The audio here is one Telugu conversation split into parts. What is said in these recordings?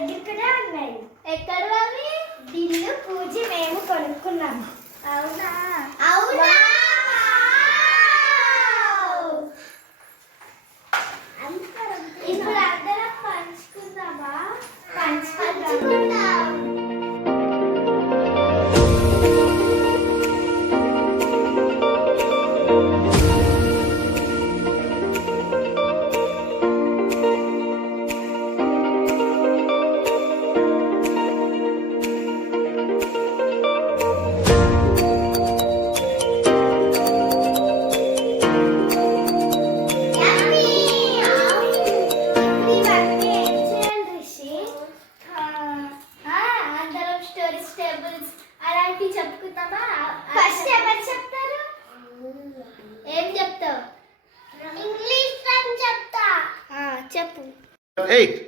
దగ్గరకునే ఉన్నాయి ఎక్కడ వాళ్ళవి బిల్లు పూజ మేము కొనుక్కున్నాము అవునా? అవునా? eight.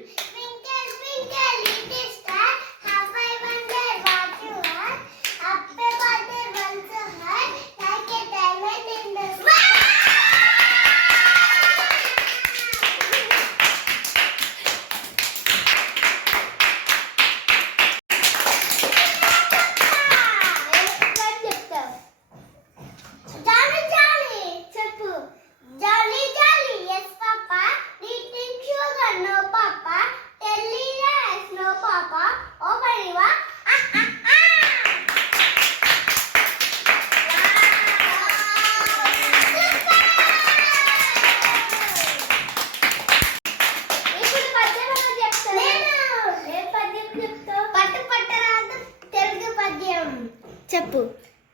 చెప్పు.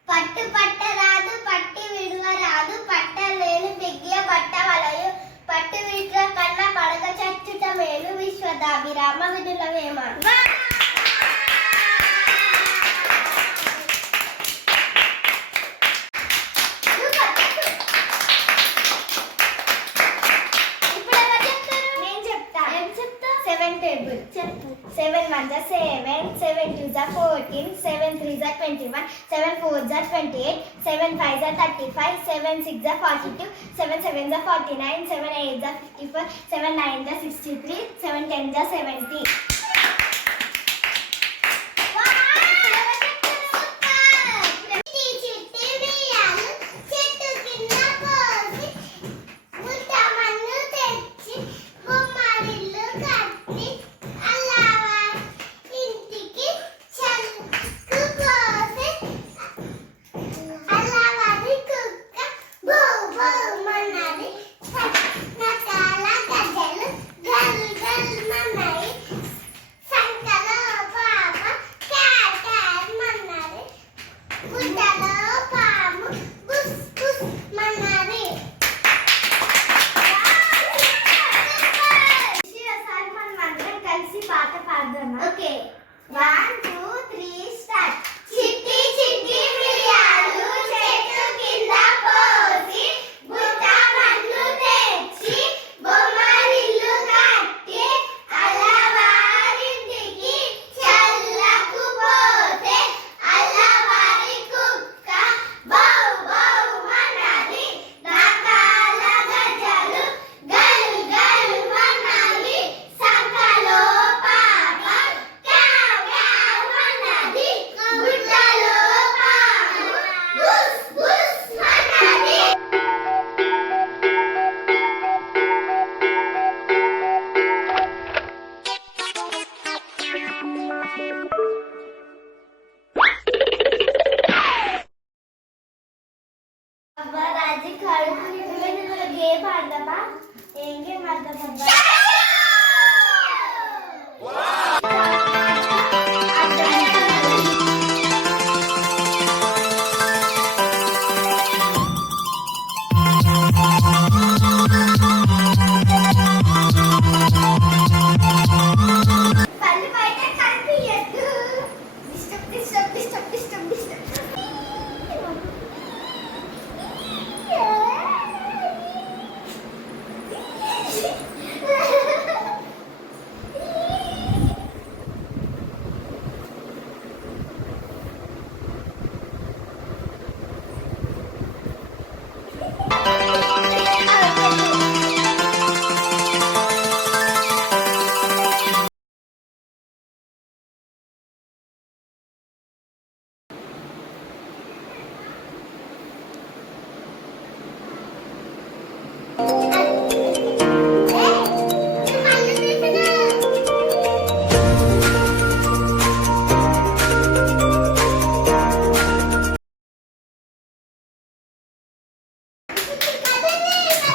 పట్టు పట్ట రాదు పట్టి విడువ రాదు పట్ట లేని బిగ్గియ పట్ట వలయు పట్టు విడువ కన్నా పడక చచ్చుట మేలు విశ్వదాభిరామ వినులవేమ ones are 7, 7 twos are 14, 7 threes are 21, 7 fours are 28, 7 fives are 35, 7 sixes are 42, 7 sevens are 49, 7 eights are 54, 7 nines are 63, 7 tens are 70.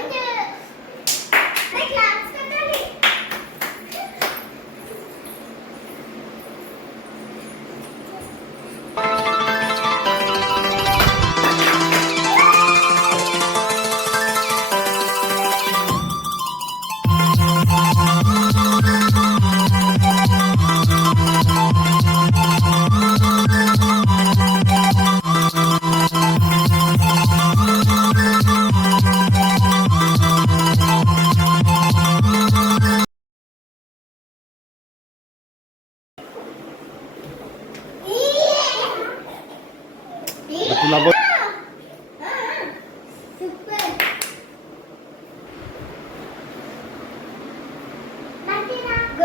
Hadi.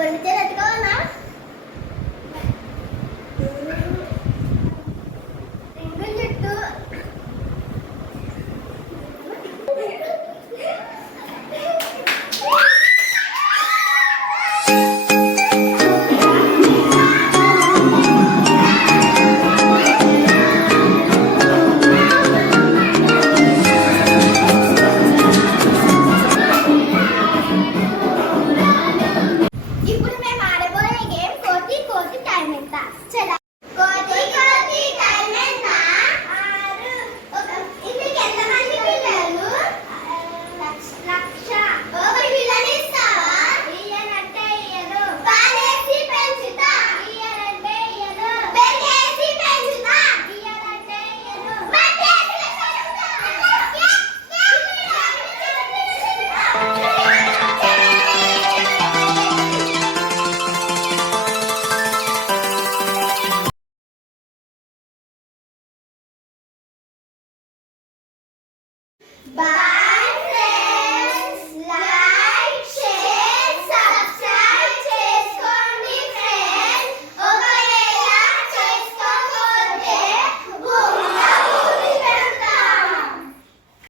Pero literalmente. Bye.